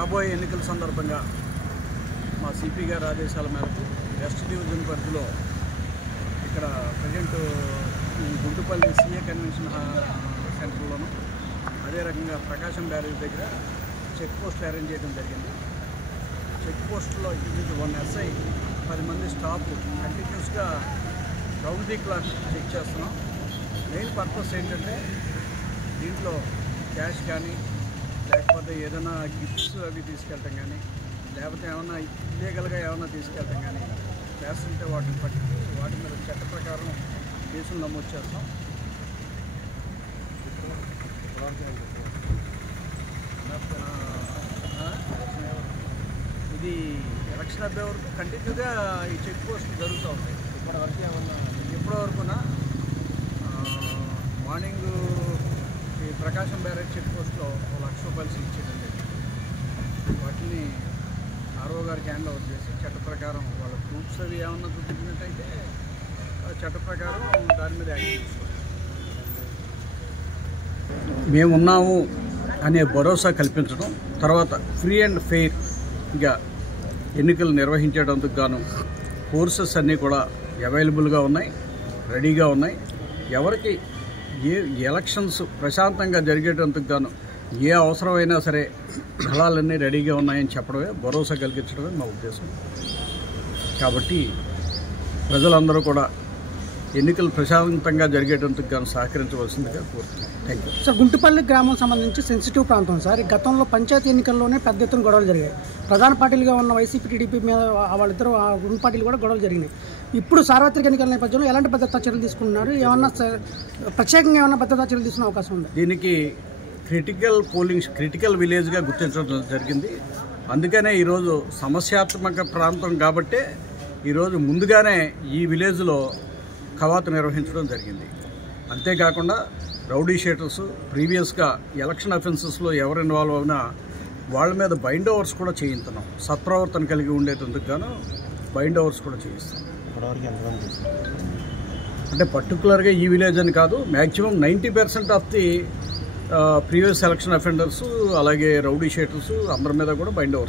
రాబోయే ఎన్నికల సందర్భంగా మా సిపి గారి ఆదేశాల మేరకు వెస్ట్ డివిజన్ పరిధిలో ఇక్కడ ప్రజెంట్ గుంటుపల్లి సిఏ కన్వెన్షన్ సెంటర్లోను అదే రకంగా ప్రకాశం బ్యారేజ్ దగ్గర చెక్ పోస్టులు అరేంజ్ చేయడం జరిగింది. చెక్ పోస్టులో ఇది 1 SI 10 మంది స్టాఫ్ కంటిన్యూస్గా రౌండ్ ది క్లాక్ చెక్ చేస్తున్నాం. మెయిన్ పర్పస్ ఏంటంటే దీంట్లో క్యాష్ కానీ లేకపోతే ఏదైనా గిఫ్ట్స్ అవి తీసుకెళ్ళటం కానీ లేకపోతే ఏమైనా ఇల్లీగల్గా ఏమైనా తీసుకెళ్ళటం కానీ చేస్తుంటే వాటిని పట్టుకు వాటి మీద చట్ట ప్రకారం కేసులు నమోదు చేస్తాం. ఇది ఎలక్షన్ అయ్యే వరకు కంటిన్యూగా ఈ చెక్ పోస్టులు జరుగుతూ ఉంటాయి. ఇప్పటివరకున మార్నింగ్ ఈ ప్రకాశం బ్యారేజ్ చెక్ పోస్ట్లో 1 లక్ష రూపాయలు సీజ్ చేయడం జరిగింది. వాటిని ఆర్ఓ గారికి హ్యాండ్ ఓవర్ చేసి చట్ట ప్రకారం వాళ్ళ ప్రూఫ్స్ అవి ఏమన్నా చూపించినట్టయితే చట్ట ప్రకారం దాని మీద యాక్షన్ తీసుకోవాలి. మేమున్నాము అనే భరోసా కల్పించడం, తర్వాత ఫ్రీ అండ్ ఫెయిర్గా ఎన్నికలు నిర్వహించేటందుకు గాను ఫోర్సెస్ అన్నీ కూడా అవైలబుల్గా ఉన్నాయి, రెడీగా ఉన్నాయి. ఎవరికి ఏ ఎలక్షన్స్ ప్రశాంతంగా జరిగేటందుకు గాను ఏ అవసరమైనా సరే దళాలన్నీ రెడీగా ఉన్నాయని చెప్పడమే, భరోసా కలిగించడమే మా ఉద్దేశం. కాబట్టి ప్రజలందరూ కూడా ఎన్నికలు ప్రశాంతంగా జరిగేటందుకు గాను సహకరించవలసిందిగా కోరుతున్నాం. Thank you. సార్, గుంటుపల్లి గ్రామం సంబంధించి సెన్సిటివ్ ప్రాంతం సార్. గతంలో పంచాయతీ ఎన్నికల్లోనే పెద్ద ఎత్తున గొడవలు జరిగాయి. ప్రధాన పార్టీలుగా ఉన్న వైసీపీ, టీడీపీ మీద వాళ్ళిద్దరు రెండు పార్టీలు కూడా గొడవలు జరిగినాయి. ఇప్పుడు సార్వత్రిక ఎన్నికల నేపథ్యంలో ఎలాంటి భద్రతా చర్యలు తీసుకుంటున్నారు? ఏమన్నా ప్రత్యేకంగా ఏమన్నా భద్రతా చర్యలు తీసుకునే అవకాశం ఉంది? దీనికి క్రిటికల్ విలేజ్గా గుర్తించడం జరిగింది. అందుకనే ఈరోజు సమస్యాత్మక ప్రాంతం కాబట్టే ఈరోజు ముందుగానే ఈ విలేజ్లో కవాతు నిర్వహించడం జరిగింది. అంతేకాకుండా రౌడీ షీటర్స్ ప్రీవియస్గా ఎలక్షన్ అఫెన్సెస్లో ఎవరు ఇన్వాల్వ్ అయినా వాళ్ళ మీద బైండ్ ఓవర్స్ కూడా చేయిస్తున్నాం. సత్ప్రవర్తన కలిగి ఉండేటందుకు గాను బైండ్ ఓవర్స్ కూడా చేయిస్తాం. అంటే పర్టికులర్గా ఈ విలేజ్ అని కాదు, maximum 90% of the previous election offenders అలాగే రౌడీ షీటర్స్ అందరి మీద కూడా బైండ్ ఓవర్స్